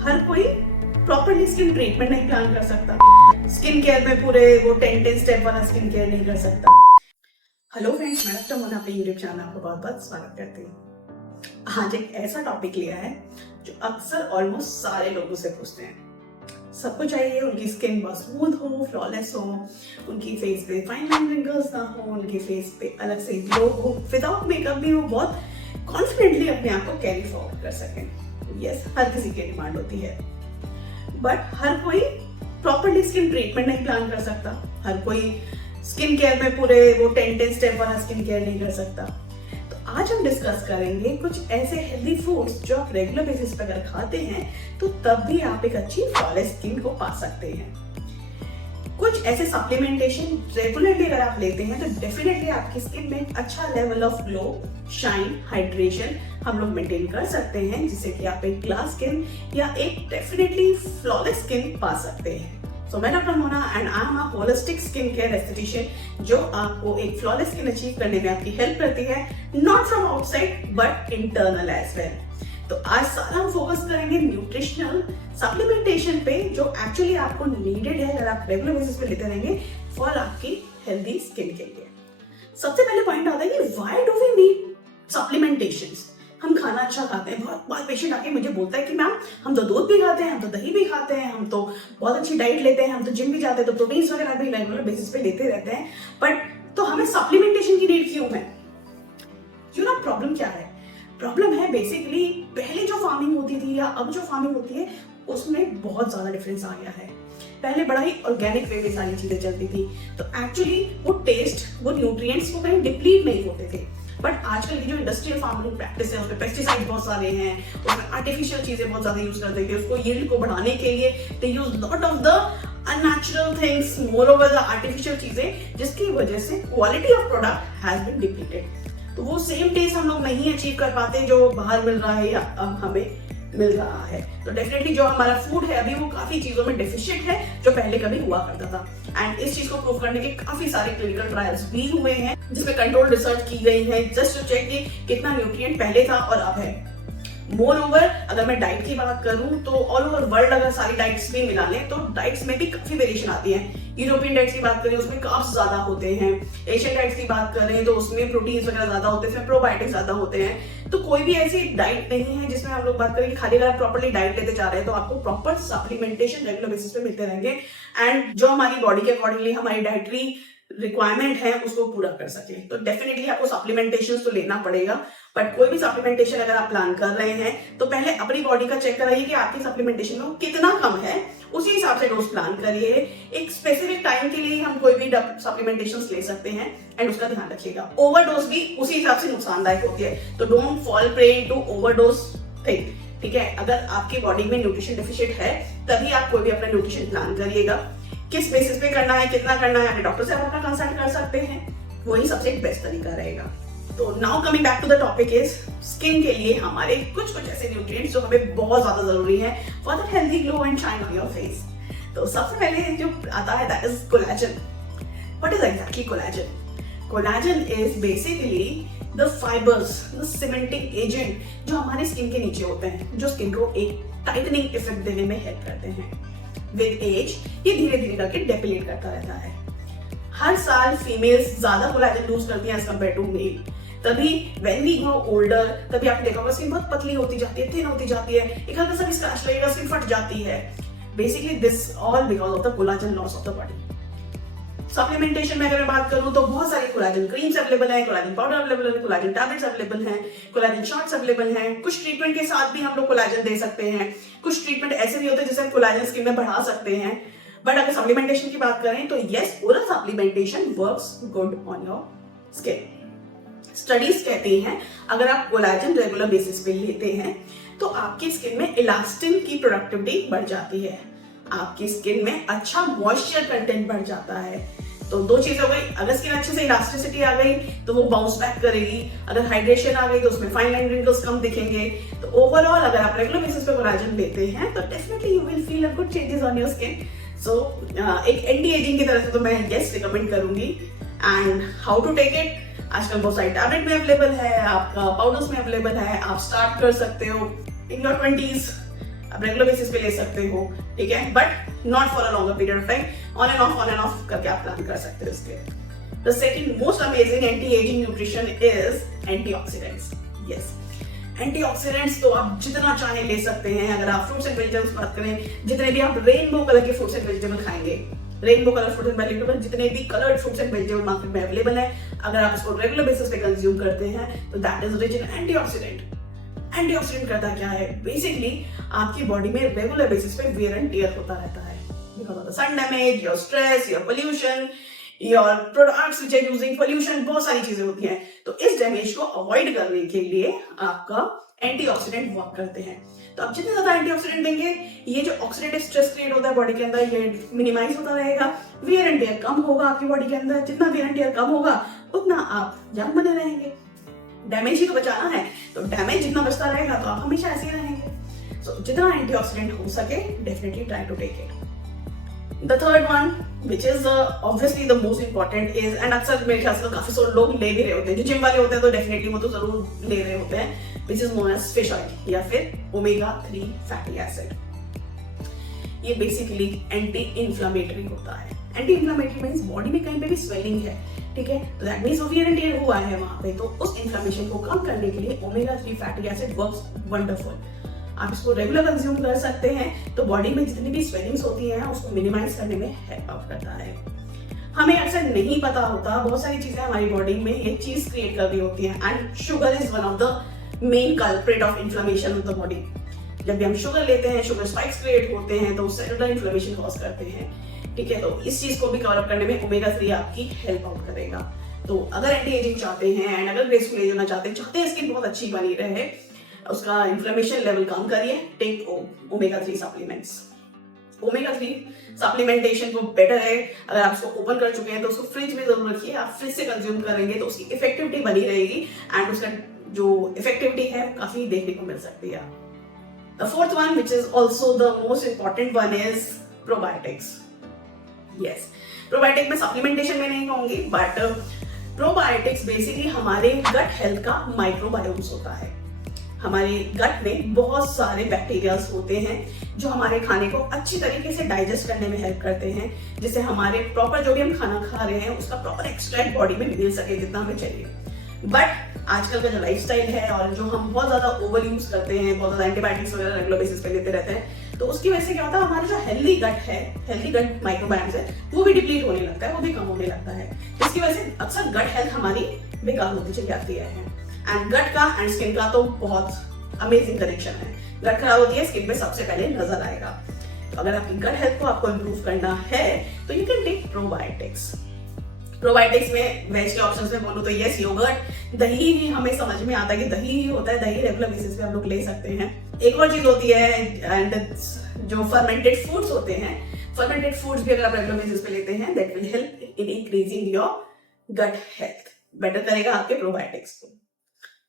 हर कोई properly skin treatment नहीं plan कर सकता। स्किन केयर में पूरे वो 10 स्टेप वाला स्किन केयर नहीं कर सकता। हेलो फ्रेंड्स, मैं डॉक्टर मोना अपने यूट्यूब चैनल आपको बहुत बहुत स्वागत करती हूँ। आज एक ऐसा टॉपिक लिया है जो अक्सर ऑलमोस्ट सारे लोगों से पूछते हैं। सबको चाहिए उनकी स्किन बहुत स्मूथ हो, फ्लॉलेस हो, उनकी फेस पे फाइन लाइन रिंकल्स ना हो, उनकी फेस पे अलग से ग्लो हो, विदाउट मेकअप भी वो बहुत कॉन्फिडेंटली अपने आप को कैरी फॉरवर्ड कर सकें। यस, हर किसी की डिमांड होती है, बट हर कोई प्रॉपरली स्किन ट्रीटमेंट नहीं प्लान कर सकता। हर कोई स्किन केयर में पूरे वो 10 स्टेप वाला स्किन केयर नहीं कर सकता। तो आज हम डिस्कस करेंगे कुछ ऐसे हेल्दी फूड्स जो आप रेगुलर बेसिस पर अगर खाते हैं तो तब भी आप एक अच्छी फ्लॉलेस स्किन को पा सकते हैं। कुछ ऐसे सप्लीमेंटेशन रेगुलरली अगर आप लेते हैं तो डेफिनेटली आपकी स्किन में एक अच्छा level of glow, shine, hydration हम लोग मेंटेन कर सकते हैं, जिससे कि आप एक ग्लास स्किन या एक डेफिनेटली फ्लॉलेस स्किन पा सकते हैं। So, मैं doctor Mona and I am a holistic skin care esthetician जो आपको एक फ्लॉलेस स्किन अचीव करने में आपकी हेल्प करती है, not from outside but internal as well. तो आज सारा हम फोकस करेंगे न्यूट्रिशनल सप्लीमेंटेशन पे जो एक्चुअली आपको नीडेड है अगर आप रेगुलर बेसिस पे लेते रहेंगे फॉर आपकी हेल्दी स्किन के लिए। सबसे पहले पॉइंट आता है कि व्हाई डू वी नीड सप्लीमेंटेशंस। हम खाना अच्छा खाते हैं, बहुत पेशेंट आके मुझे बोलता है कि मैम हम तो दूध भी खाते हैं, हम तो दही भी खाते हैं, हम तो बहुत अच्छी डाइट लेते हैं, हम तो जिम भी जाते हैं, तो प्रोटीन्स वगैरह भी रेगुलर बेसिस पे लेते रहते हैं, बट तो हमें सप्लीमेंटेशन की नीड क्यों है? यू नो प्रॉब्लम क्या है? प्रॉब्लम है बेसिकली पहले जो फार्मिंग होती थी या अब जो फार्मिंग होती है उसमें बहुत ज्यादा डिफरेंस आ गया है। पहले बड़ा ही ऑर्गेनिक वे में सारी चीजें चलती थी, तो एक्चुअली वो टेस्ट, वो न्यूट्रिएंट्स वो कहीं डिप्लीट नहीं होते थे। बट आजकल की जो इंडस्ट्रियल फार्मिंग प्रैक्टिस है उसमें पेस्टिसाइड बहुत सारे हैं, उसमें आर्टिफिशियल चीजें बहुत ज्यादा यूज करते थे। उसको यील्ड को बढ़ाने के लिए they use lot of the unnatural things, moreover the artificial चीजें, जिसकी वजह से quality of product has been depleted. तो वो सेम टेस्ट हम लोग नहीं अचीव कर पाते जो बाहर मिल रहा है या अब हमें मिल रहा है। तो डेफिनेटली जो हमारा फूड है अभी वो काफी चीजों में डेफिशिएंट है जो पहले कभी हुआ करता था। एंड इस चीज को प्रूव करने के काफी सारे क्लिनिकल ट्रायल्स भी हुए हैं जिसमें कंट्रोल रिसर्च की गई है जस्ट टू चेक कि कितना न्यूट्रिएंट पहले था और अब है। मोर ओवर अगर मैं डाइट की बात करूं तो ऑल ओवर वर्ल्ड अगर सारी डाइट्स भी मिला लें तो डाइट्स में भी काफी वेरिएशन आती है। यूरोपियन डाइट्स की बात करें उसमें कार्ब्स ज्यादा होते हैं, एशियन डाइट्स की बात करें तो उसमें प्रोटीन्स वगैरह ज्यादा होते हैं, प्रोबायोटिक्स ज्यादा होते हैं। तो कोई भी ऐसी डाइट नहीं है जिसमें हम लोग बात करें कि खाली अगर आप प्रॉपर्ली डाइट लेते जा रहे हैं तो आपको प्रॉपर सप्लीमेंटेशन रेगुलर बेसिस पे मिलते रहेंगे एंड जो हमारी बॉडी के अकॉर्डिंगली हमारी डाइटरी रिक्वायरमेंट है उसको पूरा कर सके। तो डेफिनेटली आपको सप्लीमेंटेशन तो लेना पड़ेगा, बट कोई भी सप्लीमेंटेशन अगर आप प्लान कर रहे हैं तो पहले अपनी बॉडी का चेक कराइए कि आपकी सप्लीमेंटेशन में कितना कम है, उसी हिसाब से डोज प्लान करिए। एक स्पेसिफिक टाइम के लिए हम कोई भी सप्लीमेंटेशन ले सकते हैं एंड उसका ध्यान रखिएगा। ओवरडोज भी उसी हिसाब से नुकसानदायक होती है, तो don't fall prey to overdose thing. ठीक है, अगर आपकी बॉडी में न्यूट्रिशन डेफिशिएंट है तभी आप कोई भी अपना न्यूट्रिशन प्लान करिएगा। किस बेसिस पे करना है, कितना करना है, अपने डॉक्टर से आप अपना कंसल्ट कर सकते हैं, वही सबसे बेस्ट तरीका रहेगा। तो now coming back to the topic is skin के लिए हमारे कुछ ऐसे न्यूट्रिएंट्स जो हमें बहुत ज्यादा जरूरी है for the healthy glow and shine on your face. तो सबसे पहले जो आता है that is collagen. What is exactly collagen? Collagen is basically the fibres, the cementing agent जो हमारे स्किन के नीचे होते हैं, जो स्किन को एक टाइटनिंग इफेक्ट देने में हेल्प करते हैं। विद एज ये धीरे धीरे करके डेपिलेट करता रहता है। हर साल फीमेल्स ज्यादा कोलेजन लूज करती हैं एज कंपेयर टू मेल। तभी व्हेन वी ग्रो ओल्डर तभी आपने देखा होगा स्किन बहुत पतली होती जाती है, थिन होती जाती है, एक हल्का सा भी स्क्रैच लगेगा स्किन फट जाती है। Basically this all because of the collagen loss of the body. Supplementation में अगर मैं बात करूं तो बहुत सारी कोलेजन क्रीम्स अवेलेबल है, कोलेजन पाउडर अवेलेबल है, कोलेजन टैबलेट्स अवेलेबल हैं, कोलेजन शॉट्स अवेलेबल हैं। कुछ ट्रीटमेंट के साथ भी हम लोग कोलेजन दे सकते हैं, कुछ ट्रीटमेंट ऐसे भी होते हैं जिससे हम कोलेजन स्किन में बढ़ा सकते हैं। बट अगर सप्लीमेंटेशन की बात करें तो yes, oral supplementation works good on your skin. Studies कहती हैं अगर आप कोलेजन रेगुलर बेसिस पे लेते हैं तो आपकी स्किन में इलास्टिन की प्रोडक्टिविटी बढ़ जाती है, आपकी स्किन में अच्छा मॉइस्चर कंटेंट बढ़ जाता है। तो दो चीज हो गई, अगर स्किन अच्छे से इलास्टिसिटी आ गई तो वो बाउंस बैक करेगी, अगर हाइड्रेशन आ गई तो उसमें फाइन लाइन रिंकल्स कम दिखेंगे। तो ओवरऑल अगर आप रेगुलर बेसिस पे कोलेजन लेते हैं तो definitely you will feel a good changes on your skin. So एक एंटी एजिंग की तरफ से तो मैं यस रिकमेंड करूंगी। And how to take it, आजकल बहुत सारी टैबलेट में अवेलेबल है, आपका पाउडर्स में अवेलेबल है, आप स्टार्ट कर सकते हो इन योर 20s आप रेगुलर बेसिस पे ले सकते हो, ठीक है, but not for a longer period of time, on end of करके आप प्लान कर सकते हो इसके। The second most amazing anti-aging nutrition is antioxidants. Yes, antioxidants तो आप जितना चाहे ले सकते हैं। अगर आप फ्रूट्स एंड वेजिटेबल्स बात करें, जितने भी आप रेनबो कलर के फ्रूट्स एंड वेजिटेबल खाएंगे, rainbow colour fruits and vegetable, जितने भी coloured fruits and vegetable market में अवेलेबल है, अगर आप इसको रेगुलर बेसिस पे कंज्यूम करते हैं तो that is rich in antioxidant. Antioxidant करता क्या है? बेसिकली आपकी बॉडी में रेगुलर बेसिस पे वेयर एंड टियर होता रहता है because of the sun damage, your stress, your pollution, your products which are using pollution, बहुत सारी चीजें होती हैं। तो इस डैमेज को अवॉइड करने के लिए आपका एंटीऑक्सीडेंट वर्क करते हैं। तो आप जितने ज्यादा एंटीऑक्सीडेंट देंगे, ये जो ऑक्सीडेटिव स्ट्रेस क्रिएट होता है बॉडी के अंदर, ये मिनिमाइज होता रहेगा, वियर एंड टियर कम होगा आपकी बॉडी के अंदर। जितना वियर एंड टियर कम होगा उतना आप यंग बने रहेंगे। डैमेज ही तो बचाना है, तो डैमेज जितना बचता रहेगा तो आप हमेशा ऐसे ही रहेंगे। सो जितना एंटीऑक्सीडेंट हो सके definitely try to take it. The third one, which is obviously the most important is, and अक्सर मेरे ख्याल से तो काफी सारे लोग ले भी रहे होते हैं, जो जिम वाले होते हैं तो डेफिनेटली वो तो जरूर ले रहे होते हैं, which is known as fish oil या फिर ओमेगा 3 फैटी एसिड। ये बेसिकली एंटी इंफ्लेमेटरी होता है। एंटी इंफ्लेमेटरी मीन्स बॉडी में कहीं पे भी स्वेलिंग है, ठीक है, तो that means wear and tear हुआ है वहां पे, तो उस इन्फ्लेमेशन को कम करने के लिए omega 3 fatty acid works wonderful. आप इसको रेगुलर कंज्यूम कर सकते हैं तो बॉडी में जितनी भी स्वेलिंग्स होती हैं उसको मिनिमाइज करने में हेल्प आउट करता है। हमें अक्सर नहीं पता होता, बहुत सारी चीजें हमारी बॉडी में ये चीज क्रिएट कर रही होती हैं, and sugar is one of the main culprit of inflammation of the body. जब भी हम शुगर लेते हैं, शुगर स्पाइक्स क्रिएट होते हैं तो सेलुलर इन्फ्लेमेशन कॉज करते हैं, ठीक है। तो इस चीज को भी कवर अप करने में ओमेगा 3 आपकी हेल्प आउट करेगा। तो अगर एंटी एजिंग चाहते हैं एंड अगर ग्रेसफुल एज होना चाहते हैं स्किन बहुत अच्छी बनी रहे, उसका इन्फ्लेमेशन लेवल कम करिए, take omega 3 supplements. Omega 3 supplementation को बेटर है, अगर आप उसको ओपन कर चुके हैं तो उसको फ्रिज में जरूर रखिए। आप फ्रिज से कंज्यूम करेंगे तो उसकी इफेक्टिविटी बनी रहेगी एंड उसका जो इफेक्टिविटी है काफी देखने को मिल सकती है। The fourth one which is also the most important one is probiotics. Yes, probiotic में सप्लीमेंटेशन में नहीं कहूंगी, बट प्रोबायोटिक्स बेसिकली हमारे गट हेल्थ का माइक्रोबायोम्स होता है। हमारे गट में बहुत सारे बैक्टीरियाज होते हैं जो हमारे खाने को अच्छी तरीके से डाइजेस्ट करने में हेल्प करते हैं, जिससे हमारे प्रॉपर जो भी हम खाना खा रहे हैं उसका प्रॉपर एक्सट्रैक्ट बॉडी में मिल सके जितना हमें चाहिए। बट आजकल का जो लाइफस्टाइल है और जो हम बहुत ज्यादा ओवर यूज करते हैं, बहुत ज्यादा एंटीबायोटिक्स वगैरह रेगुलर बेसिस पे लेते रहते हैं, तो उसकी वजह से क्या होता है, हमारा जो हेल्दी गट है, हेल्दी गट माइक्रोबायोम्स है, वो भी डिप्लीट होने लगता है, वो भी कम होने लगता है। इसकी वजह से अक्सर गट हेल्थ हमारी बेकार होती चली जाती है। एंड गट का एंड स्किन का तो बहुत अमेजिंग कनेक्शन है। गट खराब होती है, स्किन पे सबसे पहले नजर आएगा। तो अगर आपकी गट हेल्थ को आपको इंप्रूव करना है तो you can take probiotics. Probiotics में वेज के ऑप्शंस में बोलूं तो यस, योगर्ट, दही भी हमें समझ में आता है कि दही ही होता है, दही रेगुलर बेसिस पे हम लोग ले सकते हैं। एक और चीज होती है एंड जो फर्मेंटेड फूड्स होते हैं, फर्मेंटेड फूड्स भी अगर आप रेगुलर बेसिस पे लेते हैं that will help in increasing your gut health, better करेगा आपके प्रोबायोटिक्स को,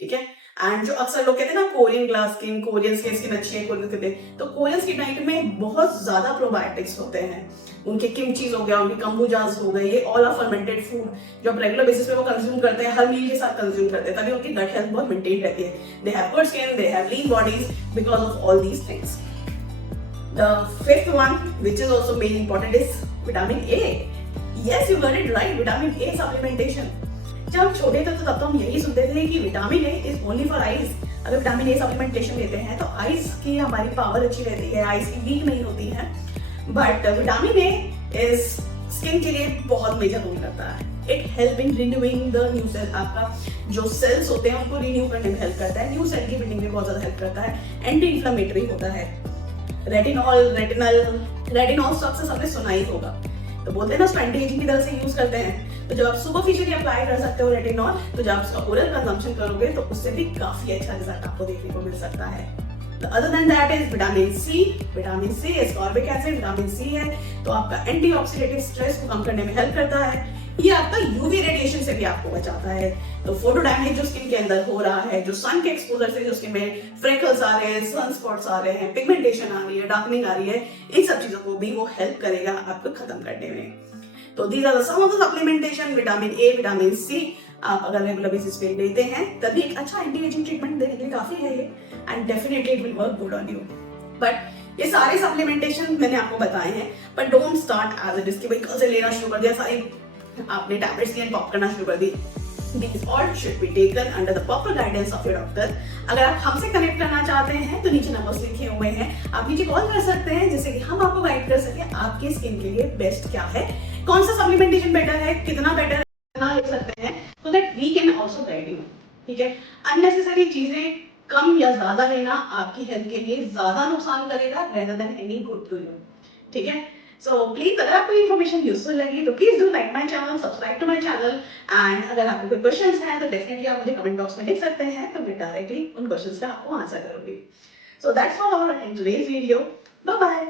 ठीक है। एंड जो अक्सर लोग कहते हैं ना Korean glass skin, Korean skin अच्छी है, कोरियन स्किन, तो कोरियन स्किन डाइट में बहुत ज्यादा प्रोबायोटिक्स होते हैं। उनके किमचीज हो गया, उनके कंबुजास हो गए, ये ऑल आर फर्मेंटेड फूड जो आप रेगुलर बेसिस पे वो कंज्यूम करते हैं, हर मील के साथ कंज्यूम करते हैं, तभी उनकी गट हेल्थ बहुत मेंटेन रहती है। They have good skin, they have lean bodies because of all these things. The fifth one which is also main important is vitamin A. Yes, you got it right, vitamin A supplementation. जब हम छोटे थे तो तब तो हम यही सुनते थे कि vitamin A is only for eyes. अगर विटामिन ए सप्लीमेंटेशन लेते हैं तो आईज की हमारी पावर अच्छी रहती है, आईज की वीक नहीं होती है। But vitamin A is skin के लिए बहुत मेजर रोल करता है। It help in renewing the new cell, आपका जो सेल्स होते हैं उनको रिन्यू करने में हेल्प करता है, न्यू सेल की बिल्डिंग में बहुत ज्यादा हेल्प करता है, एंटी इंफ्लेमेटरी होता है। रेटिनॉल सबसे सबने सुना ही होगा, तो बोलते हैं ना उसको एंटी एजिंग की तरह से यूज करते हैं। तो जब आप सुपरफिशियली अप्लाई कर सकते हो रेटिनॉल, तो जब आप उसका ओरल कंजम्पशन करोगे तो उससे भी काफी अच्छा रिजल्ट आपको देखने को मिल सकता है। Other than that is vitamin C. Vitamin C ascorbic acid, vitamin C है तो आपका एंटीऑक्सीडेटिव स्ट्रेस को कम करने में हेल्प करता है। ये आपका यूवी रेडिएशन से भी आपको बचाता है। तो फोटो डैमेज जो स्किन के अंदर हो रहा है, जो सन के एक्सपोजर से जो स्किन में फ्रेकल्स आ रहे हैं, सन स्पॉट्स आ रहे हैं, पिगमेंटेशन आ रही है, डार्कनिंग आ रही है, इन सब चीजों को भी वो हेल्प करेगा आपको खत्म करने में। तो these are some of the supplementation. Vitamin A, vitamin C आप अगर रेगुलर बेसिस पे लेते हैं तभी एक अच्छा एंटी एजिंग ट्रीटमेंट देने के लिए काफी है ये, and definitely it will work good on you. But ये सारे सप्लीमेंटेशन मैंने आपको बताए हैं, but don't start as it is कि भाई कल से लेना शुरू कर दिया, सारी आपने टैबलेट्स लिए पॉप करना शुरू कर दी। These all should be taken under the proper guidance of your doctor। अगर आप हमसे कनेक्ट करना चाहते हैं तो नीचे नंबर्स लिखे हुए हैं, आप नीचे कॉल कर सकते हैं जिससे कि हम आपको गाइड कर सके आपकी स्किन के लिए बेस्ट क्या है, कौन सा सप्लीमेंटेशन बेटर है, कितना बेटर है, कितना ले सकते हैं, so that we can also guide you। ठीक है, अननेसेसरी चीजें कम या ज्यादा लेना आपकी हेल्थ के लिए ज्यादा नुकसान करेगा rather than any good to you। ठीक है, सो प्लीज अगर आपको इन्फॉर्मेशन यूजफुल लगी तो please do like my channel, subscribe to my channel, and अगर आपको कोई क्वेश्चंस हैं तो डेफिनेटली आप मुझे कमेंट बॉक्स में लिख सकते हैं, तो मैं डायरेक्टली उन क्वेश्चंस का आपको आंसर करूंगी। So that's all in today's video, bye bye.